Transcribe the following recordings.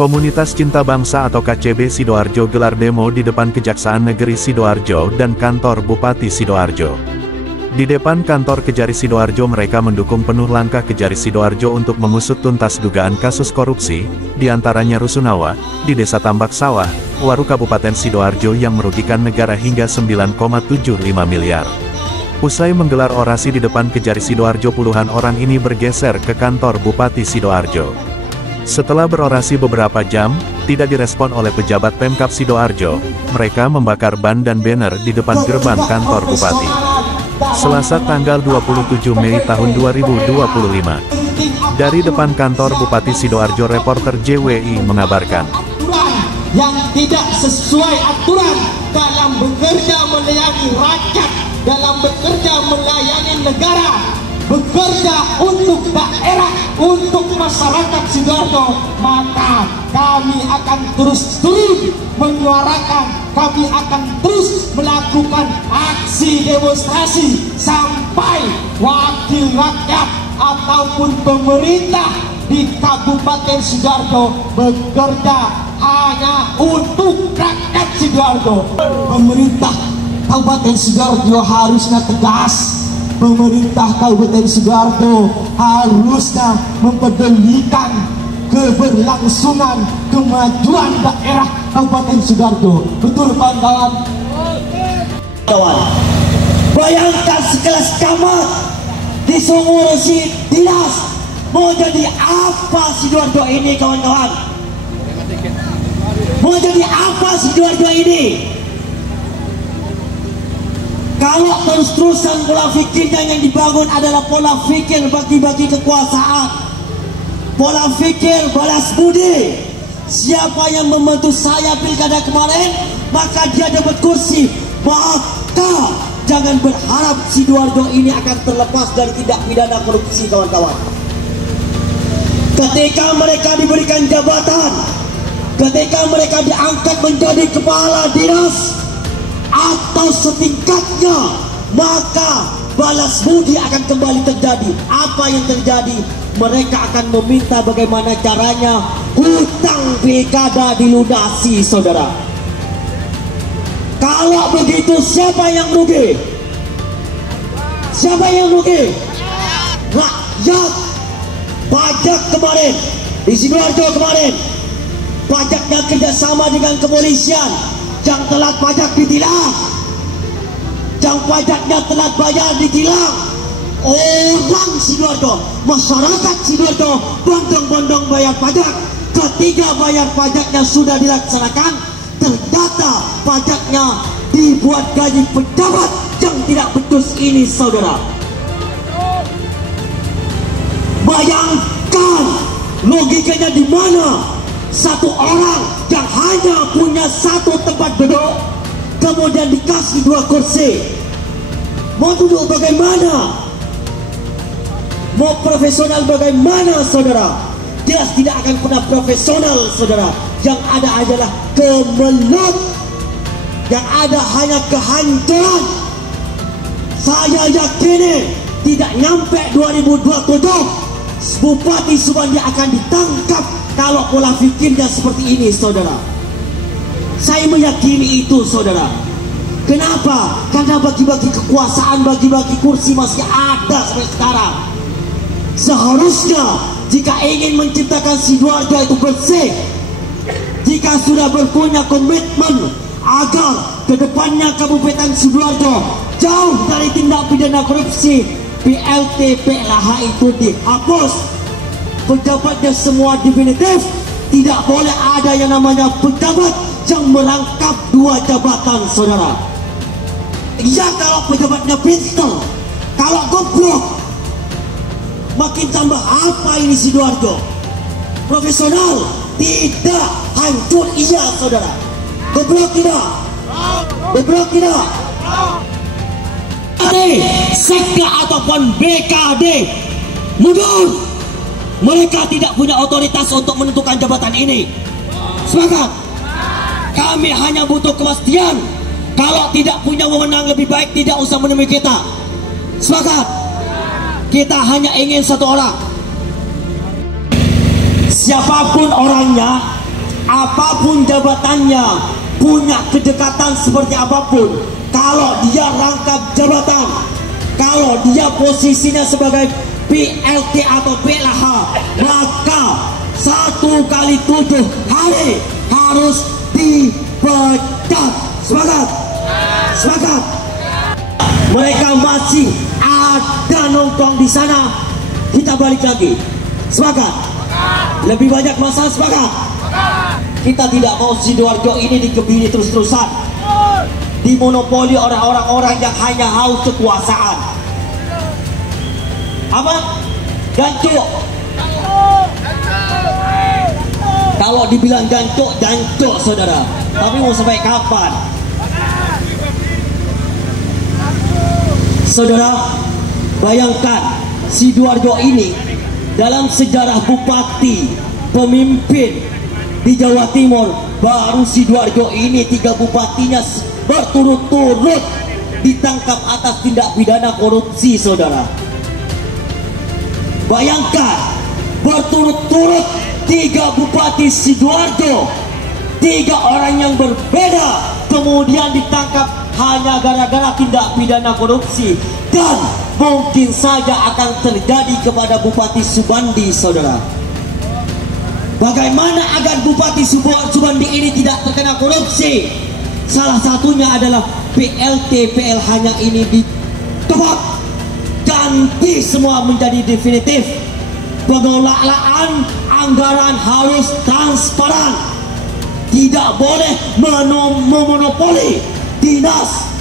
Komunitas Cinta Bangsa atau KCB Sidoarjo gelar demo di depan Kejaksaan Negeri Sidoarjo dan kantor Bupati Sidoarjo. Di depan kantor Kejari Sidoarjo mereka mendukung penuh langkah Kejari Sidoarjo untuk mengusut tuntas dugaan kasus korupsi, diantaranya Rusunawa, di Desa Tambak Sawah, Waru Kabupaten Sidoarjo yang merugikan negara hingga 9,75 miliar. Usai menggelar orasi di depan Kejari Sidoarjo, puluhan orang ini bergeser ke kantor Bupati Sidoarjo. Setelah berorasi beberapa jam, tidak direspon oleh pejabat Pemkab Sidoarjo, mereka membakar ban dan banner di depan gerbang kantor Bupati. Selasa tanggal 27 Mei tahun 2025. Dari depan kantor Bupati Sidoarjo, reporter JWI mengabarkan. Yang tidak sesuai aturan dalam bekerja melayani rakyat, dalam bekerja melayani negara, bekerja untuk daerah, untuk masyarakat Sidoarjo, maka kami akan terus menyuarakan, kami akan terus melakukan aksi demonstrasi sampai wakil rakyat ataupun pemerintah di Kabupaten Sidoarjo bekerja hanya untuk rakyat Sidoarjo. Pemerintah Kabupaten Sidoarjo harusnya tegas. Pemerintah Kabupaten Sidoarjo harusnya mempedulikan keberlangsungan kemajuan daerah Kabupaten Sidoarjo. Betul kawan-kawan? Bayangkan sekelas camat disungurusi dinas, mau jadi apa Sidoarjo ini kawan-kawan? Mau jadi apa Sidoarjo ini? Kalau terus-terusan pola fikirnya yang dibangun adalah pola fikir bagi-bagi kekuasaan, pola fikir balas budi. Siapa yang membantu saya pilkada kemarin, maka dia dapat kursi. Maka jangan berharap Sidoarjo ini akan terlepas dari tindak pidana korupsi kawan-kawan. Ketika mereka diberikan jabatan, ketika mereka diangkat menjadi kepala dinas atau setingkatnya, maka balas budi akan kembali terjadi. Apa yang terjadi? Mereka akan meminta bagaimana caranya hutang pilkada dilunasi, saudara. Kalau begitu, siapa yang rugi? Siapa yang rugi? Rakyat. Pajak kemarin di Sidoarjo kemarin, pajaknya kerjasama dengan kepolisian. Yang telat pajak ditilang, yang pajaknya telat bayar ditilang. Orang Sidoarjo, masyarakat Sidoarjo bondong-bondong bayar pajak. Ketika bayar pajaknya sudah dilaksanakan, ternyata pajaknya dibuat gaji pejabat yang tidak becus ini, saudara. Bayangkan logikanya di mana? Satu orang yang hanya punya satu tempat duduk, kemudian dikasih 2 kursi. Mau duduk bagaimana? Mau profesional bagaimana, saudara? Dia tidak akan pernah profesional, saudara. Yang ada adalah kemelut, yang ada hanya kehancuran. Saya yakin tidak nyampe 2027 Bupati Subandi akan ditangkap kalau pola pikirnya seperti ini, saudara. Saya meyakini itu, saudara. Kenapa? Karena bagi-bagi kekuasaan, bagi-bagi kursi masih ada sampai sekarang. Seharusnya jika ingin menciptakan Sidoarjo itu bersih, jika sudah berpunya komitmen agar kedepannya Kabupaten Sidoarjo jauh dari tindak pidana korupsi, PLT PLH itu dihapus. Pejabatnya semua definitif. Tidak boleh ada yang namanya pejabat yang merangkap 2 jabatan, saudara. Ya, kalau pejabatnya pintar, kalau goblok, makin tambah apa ini Sidoarjo? Profesional tidak, hancur iya, saudara. Goblok tidak? Goblok tidak? Sekda ataupun BKD mundur. Mereka tidak punya otoritas untuk menentukan jabatan ini. Sepakat? Kami hanya butuh kepastian. Kalau tidak punya wewenang, lebih baik tidak usah menemui kita. Sepakat? Kita hanya ingin satu orang. Siapapun orangnya, apapun jabatannya, punya kedekatan seperti apapun, kalau dia rangkap jabatan, kalau dia posisinya sebagai PLT atau PLH, maka 1 kali 7 hari harus dipecat. Semangat, semangat. Mereka masih ada nongkrong di sana, kita balik lagi. Semangat. Lebih banyak masalah, semangat. Kita tidak mau Sidoarjo ini dikebiri terus-terusan, dimonopoli orang-orang yang hanya haus kekuasaan. Apa? Jancuk. Kalau dibilang jancuk, jancuk saudara. Tapi mau sampai kapan? Saudara, bayangkan Sidoarjo ini dalam sejarah bupati, pemimpin di Jawa Timur, baru Sidoarjo ini 3 bupatinya berturut-turut ditangkap atas tindak pidana korupsi, saudara. Bayangkan, berturut-turut 3 bupati Sidoarjo, 3 orang yang berbeda, kemudian ditangkap hanya gara-gara tindak pidana korupsi. Dan mungkin saja akan terjadi kepada Bupati Subandi, saudara. Bagaimana agar Bupati Subandi ini tidak terkena korupsi? Salah satunya adalah PLT PLH-nya ini ditebak, ganti semua menjadi definitif. Pengelolaan anggaran harus transparan, tidak boleh memonopoli. Dinas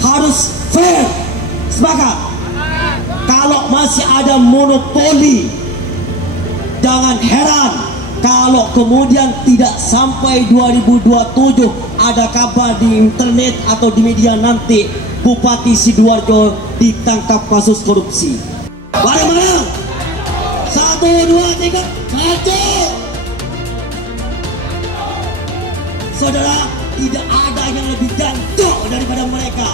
harus fair. Sepakat? Kalau masih ada monopoli, jangan heran kalau kemudian tidak sampai 2027 ada kabar di internet atau di media nanti Bupati Sidoarjo ditangkap kasus korupsi. Bareng-bareng. 1, 2, 3, maju. Saudara, tidak ada yang lebih jancuk daripada mereka.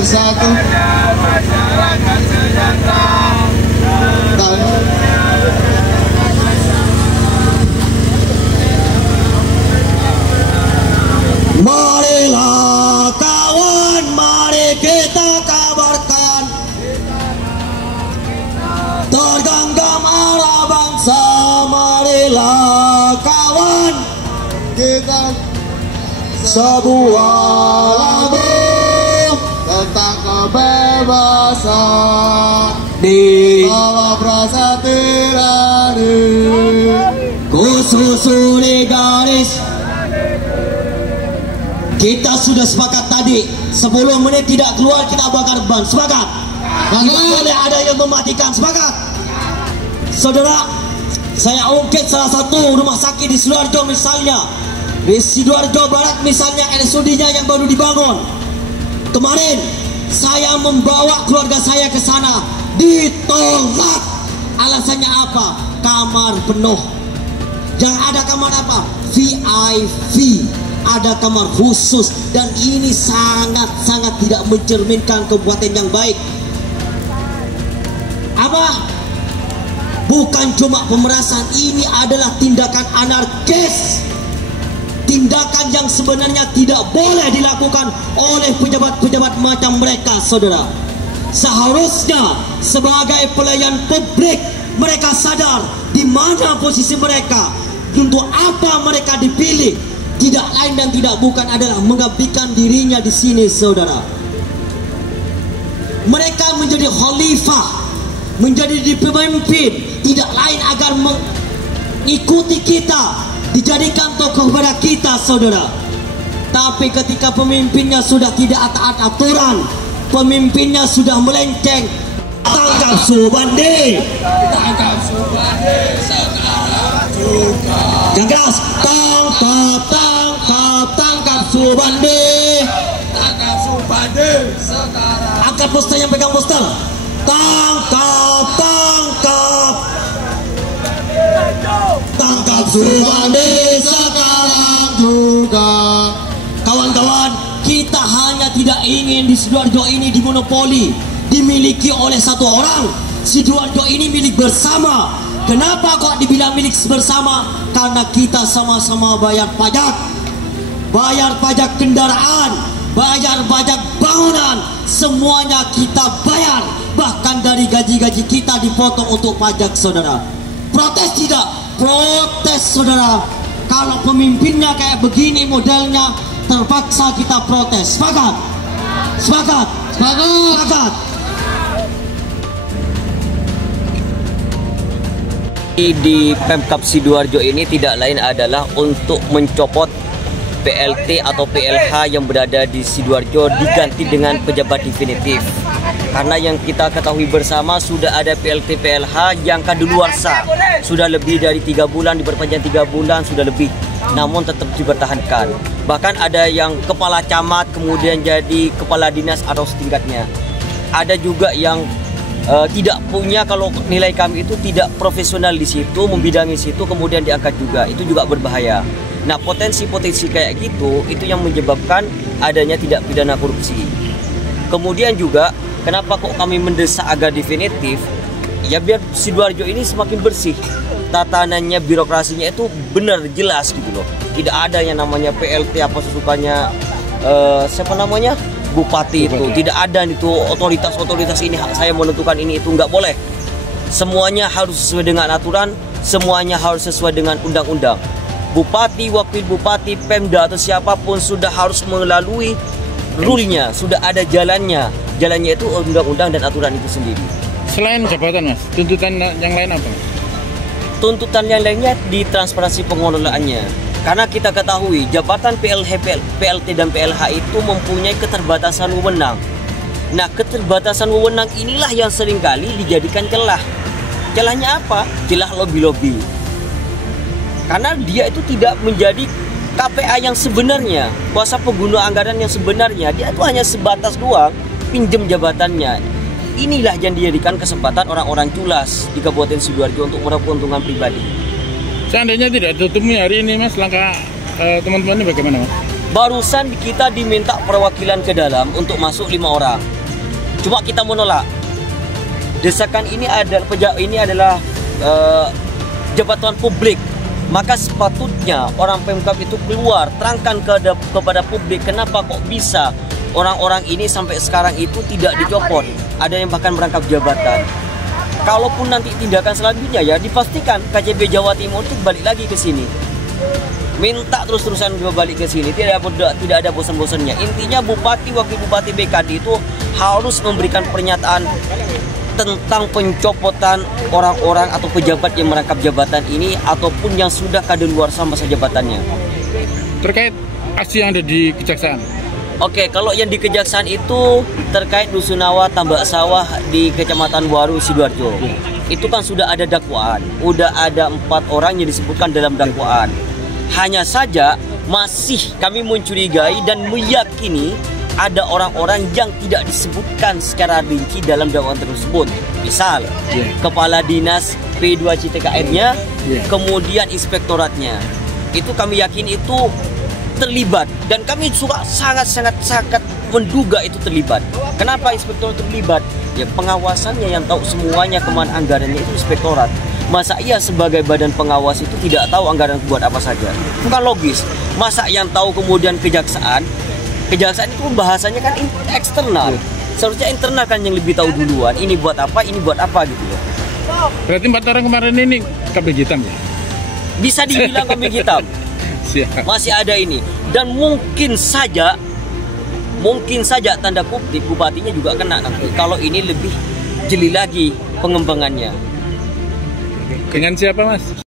Bersatu masyarakat sejahtera. Marilah kawan, mari kita kabarkan, tergenggam arah bangsa. Marilah kawan, Kita sebuah lagu tentang kebebasan di bahwa perasa tirani. kususuri garis. Kita sudah sepakat tadi 10 menit tidak keluar kita bakar ban. Sepakat? Tidak boleh ada yang mematikan. Sepakat? Saudara, saya ungkit salah satu rumah sakit di Sidoarjo misalnya, di Sidoarjo Barat misalnya, RSUD-nya yang baru dibangun. Kemarin saya membawa keluarga saya ke sana, ditolak. Alasannya apa? Kamar penuh. Yang ada kamar apa? VIP. Ada kamar khusus. Dan ini sangat-sangat tidak mencerminkan kabupaten yang baik. Apa? Bukan cuma pemerasan, ini adalah tindakan anarkis. Tindakan yang sebenarnya tidak boleh dilakukan oleh pejabat-pejabat macam mereka, saudara. Seharusnya sebagai pelayan publik mereka sadar di mana posisi mereka, untuk apa mereka dipilih. Tidak lain dan tidak bukan adalah mengabdikan dirinya di sini, saudara. Mereka menjadi khalifah, menjadi pemimpin, tidak lain agar mengikuti kita, dijadikan tokoh kepada kita, saudara. Tapi ketika pemimpinnya sudah tidak taat aturan, pemimpinnya sudah melenceng, tangkap Subandi, tangkap Subandi sekarang juga. Yang keras, tangkap Subandi, tangkap Subandi sekarang. Angkat poster yang pegang poster, tangkap Subandi sekarang juga. Kawan-kawan, kita hanya tidak ingin di Sidoarjo ini dimonopoli, dimiliki oleh satu orang. Sidoarjo ini milik bersama. Kenapa kok dibilang milik bersama? Karena kita sama-sama bayar pajak. Bayar pajak kendaraan, bayar pajak bangunan, semuanya kita bayar. Bahkan dari gaji-gaji kita dipotong untuk pajak, saudara. Protes tidak? Protes, saudara. Kalau pemimpinnya kayak begini modelnya, terpaksa kita protes. Sepakat? Sepakat? Sepakat? Di Pemkab Sidoarjo ini tidak lain adalah untuk mencopot PLT atau PLH yang berada di Sidoarjo diganti dengan pejabat definitif. Karena yang kita ketahui bersama sudah ada PLT PLH yang kadaluarsa. Sudah lebih dari 3 bulan, diperpanjang 3 bulan, sudah lebih. Namun tetap dipertahankan. Bahkan ada yang kepala camat kemudian jadi kepala dinas atau setingkatnya. Ada juga yang tidak punya, kalau nilai kami itu tidak profesional di situ, membidangi situ, kemudian diangkat juga. Itu juga berbahaya. Nah, potensi-potensi kayak gitu itu yang menyebabkan adanya tidak pidana korupsi. Kemudian juga kenapa kok kami mendesak agar definitif? Ya biar Sidoarjo ini semakin bersih. Tatanannya, birokrasinya itu benar jelas gitu loh. Tidak ada yang namanya PLT apa sesukanya siapa namanya? Bupati itu. Tidak ada itu otoritas ini saya menentukan ini itu, nggak boleh. Semuanya harus sesuai dengan aturan, semuanya harus sesuai dengan undang-undang. Bupati, wakil bupati, Pemda atau siapapun sudah harus melalui rule-nya, sudah ada jalannya. Jalannya itu undang-undang dan aturan itu sendiri. Selain jabatan, Mas, tuntutan yang lain apa? Tuntutan yang lainnya di transparansi pengelolaannya. Karena kita ketahui jabatan PLT dan PLH itu mempunyai keterbatasan wewenang. Nah, keterbatasan wewenang inilah yang seringkali dijadikan celah. Celahnya apa? Celah lobby-lobby. Karena dia itu tidak menjadi KPA yang sebenarnya, kuasa pengguna anggaran yang sebenarnya. Dia itu hanya sebatas doang pinjam jabatannya. Inilah yang dijadikan kesempatan orang-orang culas di Kabupaten Sidoarjo untuk meraup keuntungan pribadi. Seandainya tidak tutup hari ini, Mas, langkah teman-teman ini bagaimana, Mas? Barusan kita diminta perwakilan ke dalam untuk masuk 5 orang. Cuma kita menolak. Desakan ini adalah jabatan publik. Maka sepatutnya orang Pemkab itu keluar, terangkan kepada publik kenapa kok bisa orang-orang ini sampai sekarang itu tidak dicopot. Ada yang bahkan merangkap jabatan. Kalaupun nanti tindakan selanjutnya ya dipastikan KCB Jawa Timur itu balik lagi ke sini. Minta terus-terusan balik ke sini, tidak ada bosan-bosannya. Intinya bupati, wakil bupati, BKD itu harus memberikan pernyataan tentang pencopotan orang-orang atau pejabat yang merangkap jabatan ini ataupun yang sudah kadaluarsa masa jabatannya. Terkait aksi yang ada di Kejaksaan. Oke, kalau yang di Kejaksaan itu terkait Rusunawa tambak sawah di Kecamatan Waru, Sidoarjo. Itu kan sudah ada dakwaan, udah ada 4 orang yang disebutkan dalam dakwaan. Hanya saja masih kami mencurigai dan meyakini ada orang-orang yang tidak disebutkan secara rinci dalam dakwaan tersebut. Misal, kepala dinas P2 CTKR-nya, kemudian inspektoratnya. Itu kami yakin itu terlibat dan kami juga sangat menduga itu terlibat. Kenapa inspektorat terlibat? Ya pengawasannya yang tahu semuanya kemana anggarannya itu inspektorat. Masa ia sebagai badan pengawas itu tidak tahu anggaran buat apa saja? Bukan logis. Masa yang tahu kemudian kejaksaan itu bahasanya kan eksternal. Seharusnya internal kan yang lebih tahu duluan. Ini buat apa gitu loh. Berarti 4 orang kemarin ini kambing hitam ya? Bisa dibilang kambing hitam. Masih ada ini dan mungkin saja tanda kutip bupatinya juga kena nanti kalau ini lebih jeli lagi pengembangannya. Dengan siapa, Mas?